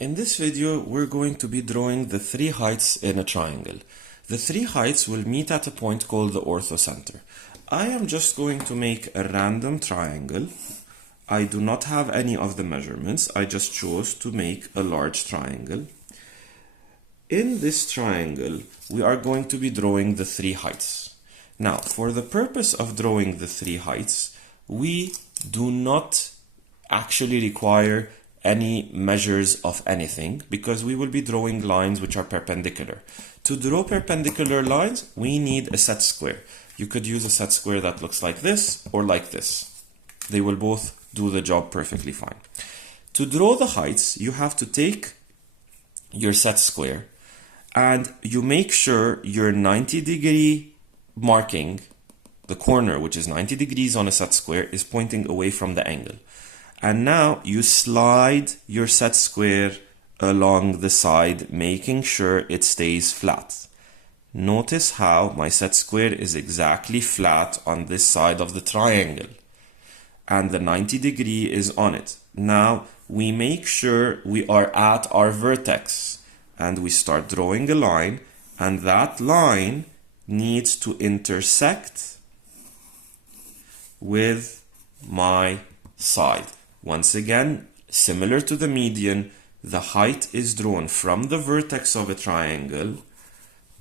In this video, we're going to be drawing the three heights in a triangle. The three heights will meet at a point called the orthocenter. I am just going to make a random triangle. I do not have any of the measurements. I just chose to make a large triangle. In this triangle, we are going to be drawing the three heights. Now, for the purpose of drawing the three heights, we do not actually require any measures of anything because we will be drawing lines which are perpendicular. To draw perpendicular lines, we need a set square. You could use a set square that looks like this or like this. They will both do the job perfectly fine. To draw the heights, you have to take your set square and you make sure your 90-degree marking, the corner which is 90 degrees on a set square, is pointing away from the angle. And now you slide your set square along the side, making sure it stays flat. Notice how my set square is exactly flat on this side of the triangle. And the 90 degree is on it. Now we make sure we are at our vertex. And we start drawing a line. And that line needs to intersect with my side. Once again, similar to the median, the height is drawn from the vertex of a triangle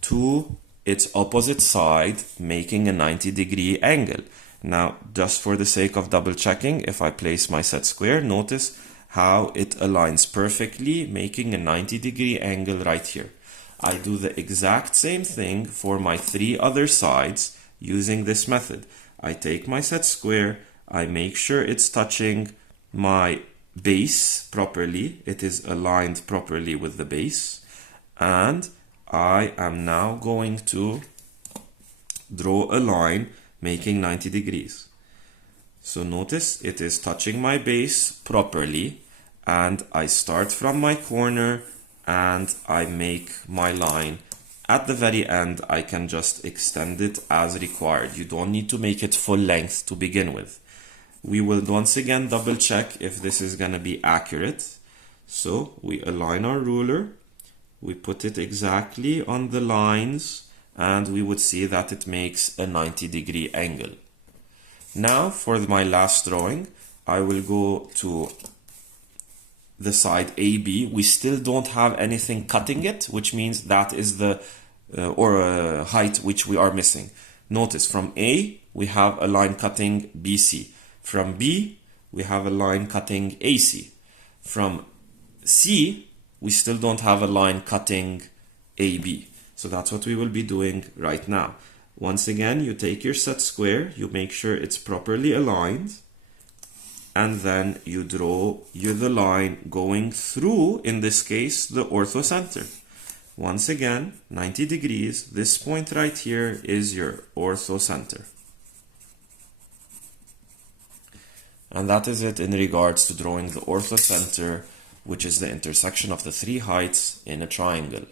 to its opposite side, making a 90-degree angle. Now, just for the sake of double checking, if I place my set square, notice how it aligns perfectly, making a 90-degree angle right here. I do the exact same thing for my three other sides using this method. I take my set square, I make sure it's touching my base properly, it is aligned properly with the base, and I am now going to draw a line making 90 degrees. So notice it is touching my base properly, and I start from my corner and I make my line. At the very end, I can just extend it as required. You don't need to make it full length to begin with. We will once again double check if this is going to be accurate. So we align our ruler, we put it exactly on the lines, and we would see that it makes a 90-degree angle. Now for my last drawing, I will go to the side AB. We still don't have anything cutting it, which means that is the height which we are missing. Notice from A, we have a line cutting BC. From B, we have a line cutting AC. From C, we still don't have a line cutting AB. So that's what we will be doing right now. Once again, you take your set square, you make sure it's properly aligned, and then you draw the line going through, in this case, the orthocenter. Once again, 90 degrees, this point right here is your orthocenter. And that is it in regards to drawing the orthocenter, which is the intersection of the three heights in a triangle.